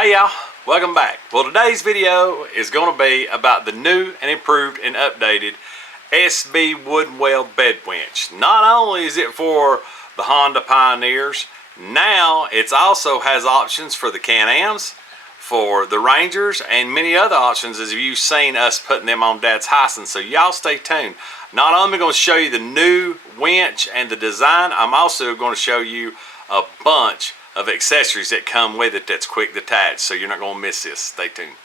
Hey y'all, welcome back. Well, today's video is going to be about the new and improved and updated SB Wood Weld bed winch. Not only is it for the Honda Pioneers, now it also has options for the Can-Ams, for the Rangers, and many other options as you've seen us putting them on Dad's Hisense. So y'all stay tuned. Not only going to show you the new winch and the design, I'm also going to show you a bunch of accessories that come with it that's quick to attach, so you're not going to miss this. Stay tuned.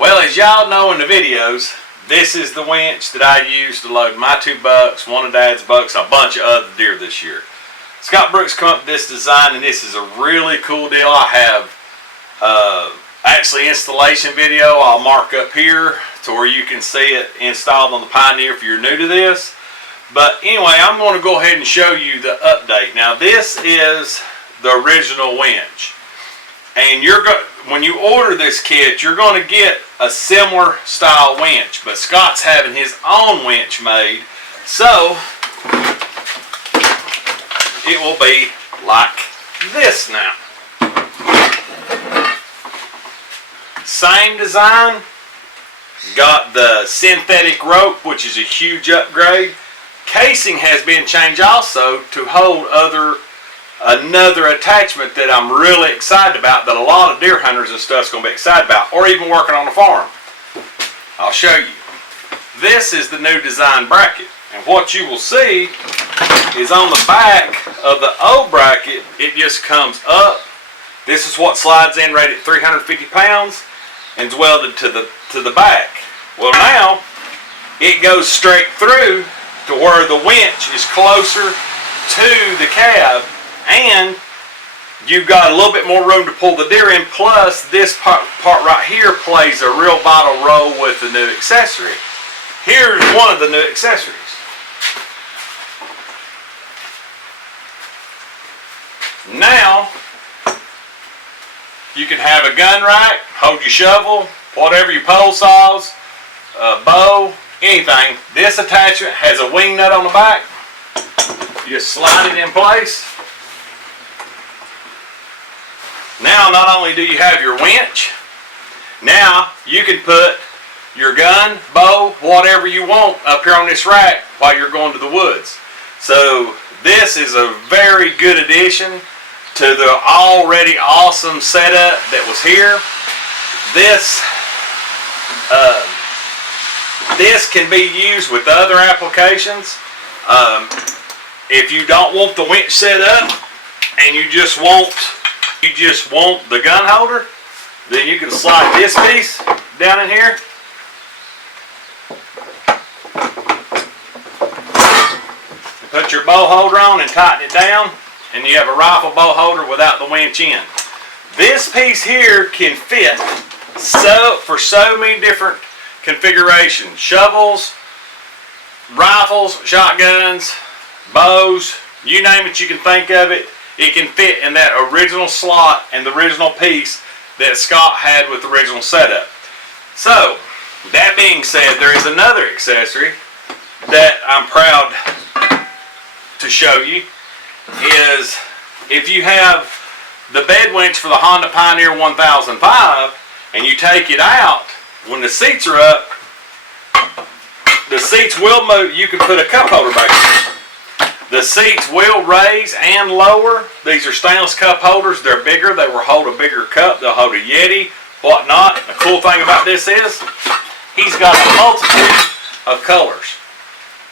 Well, as y'all know in the videos, this is the winch that I use to load my 2 bucks, one of Dad's bucks, a bunch of other deer this year. Scott Brooks come up with this design, and this is a really cool deal. I have actually installation video I'll mark up here to where you can see it installed on the Pioneer if you're new to this. But anyway, I'm going to go ahead and show you the update. Now this is the original winch, and when you order this kit, you're going to get a similar style winch, but Scott's having his own winch made, so it will be like this now. Same design, got the synthetic rope, which is a huge upgrade. Casing has been changed also to hold another attachment that I'm really excited about, that a lot of deer hunters and stuff's going to be excited about, or even working on a farm. I'll show you. This is the new design bracket, and what you will see is on the back of the old bracket, it just comes up. This is what slides in right at 350 pounds and is welded to the back. Well, now it goes straight through to where the winch is closer to the cab, and you've got a little bit more room to pull the deer in. Plus, this part right here plays a real vital role with the new accessory. Here's one of the new accessories. Now you can have a gun rack, hold your shovel, whatever, your pole saws, bow, anything. This attachment has a wing nut on the back. You just slide it in place. Now not only do you have your winch, now you can put your gun, bow, whatever you want up here on this rack while you're going to the woods. So this is a very good addition to the already awesome setup that was here. This can be used with other applications. If you don't want the winch set up and you just want the gun holder, then you can slide this piece down in here. Put your bow holder on and tighten it down, and you have a rifle bow holder without the winch in. This piece here can fit for so many different configurations: shovels, rifles, shotguns, bows, you name it, you can think of it. It can fit in that original slot and the original piece that Scott had with the original setup. So, that being said, there is another accessory that I'm proud to show you. Is if you have the bed winch for the Honda Pioneer 1005 and you take it out, when the seats are up, the seats will move. You can put a cup holder back there. The seats will raise and lower. These are stainless cup holders. They're bigger. They will hold a bigger cup. They'll hold a Yeti, whatnot. The cool thing about this is he's got a multitude of colors.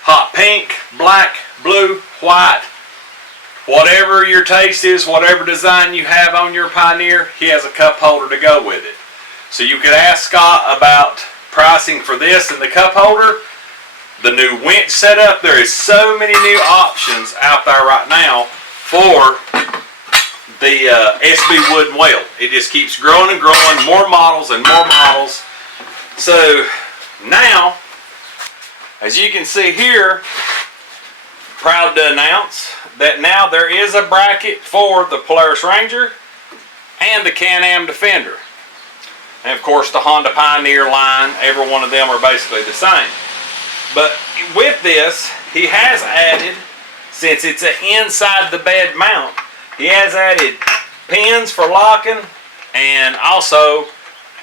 Hot pink, black, blue, white, whatever your taste is, whatever design you have on your Pioneer, he has a cup holder to go with it. So you could ask Scott about pricing for this and the cup holder, the new winch setup. There is so many new options out there right now for the SB Wood Weld. It just keeps growing and growing, more models and more models. So now, as you can see here, proud to announce that now there is a bracket for the Polaris Ranger and the Can-Am Defender. And of course the Honda Pioneer line, every one of them are basically the same. But with this, he has added, since it's an inside the bed mount, he has added pins for locking, and also,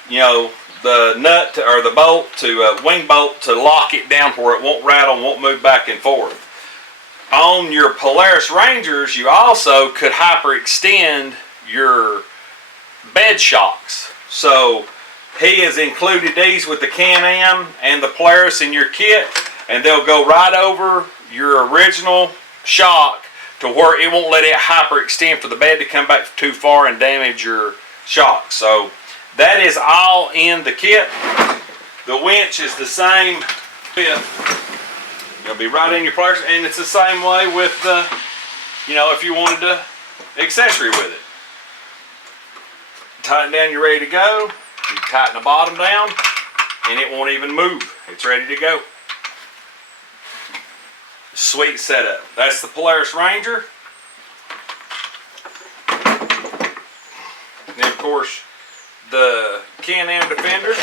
you know, the nut or the bolt to wing bolt to lock it down where it won't rattle and won't move back and forth. On your Polaris Rangers, you also could hyperextend your bed shocks. So he has included these with the Can-Am and the Polaris in your kit, and they'll go right over your original shock to where it won't let it hyperextend for the bed to come back too far and damage your shock. So that is all in the kit. The winch is the same fit. It'll be right in your Polaris, and it's the same way with the, you know, if you wanted to accessory with it. Tighten down, you're ready to go. You tighten the bottom down, and it won't even move. It's ready to go. Sweet setup. That's the Polaris Ranger. And then of course, the Can-Am Defender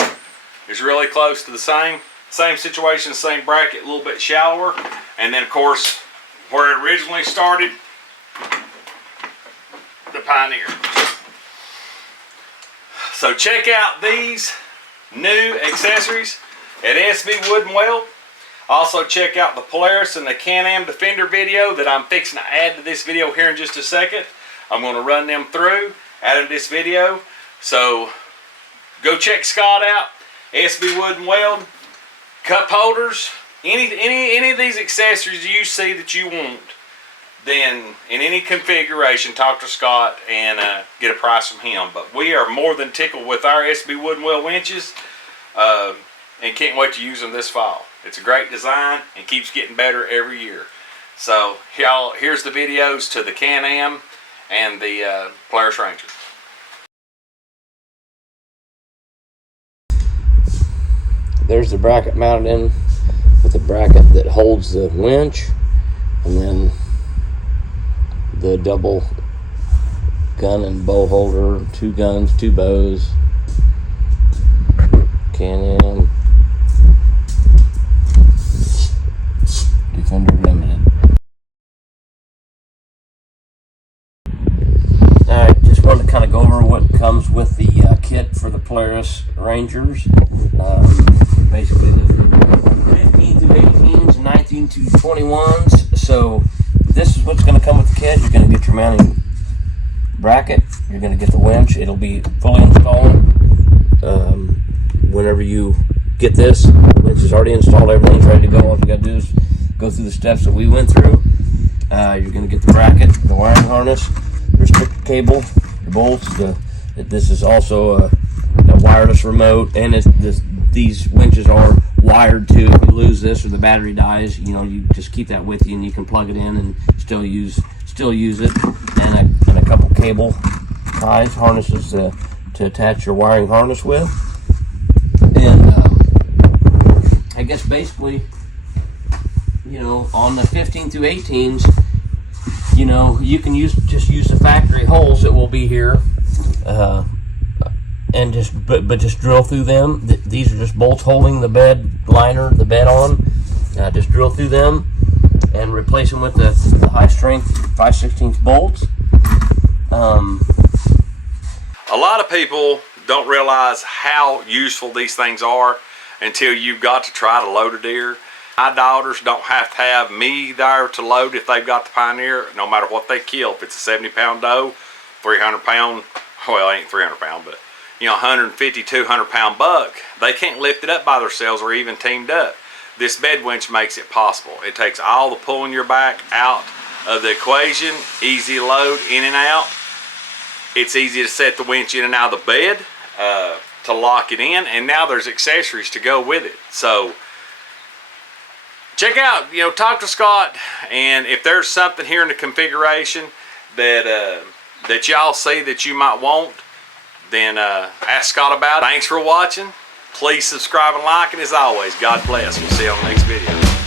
is really close to the same situation, same bracket, a little bit shallower. And then of course, where it originally started, the Pioneer. So check out these new accessories at SB Wood and Weld. Also check out the Polaris and the Can-Am Defender video that I'm fixing to add to this video here in just a second. I'm going to run them through, add them to this video. So go check Scott out, SB Wood and Weld. Cup holders, any of these accessories you see that you want, then in any configuration, talk to Scott and get a price from him. But we are more than tickled with our SB Wood and Weld winches, and can't wait to use them this fall. It's a great design and keeps getting better every year. So y'all, here's the videos to the Can-Am and the Polaris Ranger. There's the bracket mounted in with the bracket that holds the winch, and then the double gun and bow holder, 2 guns, 2 bows, Can-Am Defender Limited. Alright, just wanted to kind of go over what comes with the kit for the Polaris Rangers. Basically the 15 through 18s, 19 to 21s. So this is what's going to come with the kit. You're going to get your mounting bracket. You're going to get the winch. It'll be fully installed whenever you get this. The winch is already installed. Everything's ready to go. All you got to do is go through the steps that we went through. You're going to get the bracket, the wiring harness, the restrictor cable, the bolts. This is also a wireless remote, and these winches are wired to. If you lose this or the battery dies, you know, you just keep that with you, and you can plug it in and still use it. And a couple cable ties, harnesses to attach your wiring harness with. And I guess basically, you know, on the 15 through 18s, you know, you can just use the factory holes that will be here. And just drill through them. These are just bolts holding the bed liner, the bed on. Just drill through them and replace them with the high strength 5/16 bolts. A lot of people don't realize how useful these things are until you've got to try to load a deer. My daughters don't have to have me there to load if they've got the Pioneer, no matter what they kill. If it's a 70-pound doe, 300-pound, well, it ain't 300-pound, but you know, 150, 200-pound buck, they can't lift it up by themselves or even teamed up. This bed winch makes it possible. It takes all the pulling your back out of the equation, easy to load in and out. It's easy to set the winch in and out of the bed to lock it in, and now there's accessories to go with it. So check out, you know, talk to Scott, and if there's something here in the configuration that y'all see that you might want, then ask Scott about it. Thanks for watching. Please subscribe and like, and as always, God bless. We'll see you on the next video.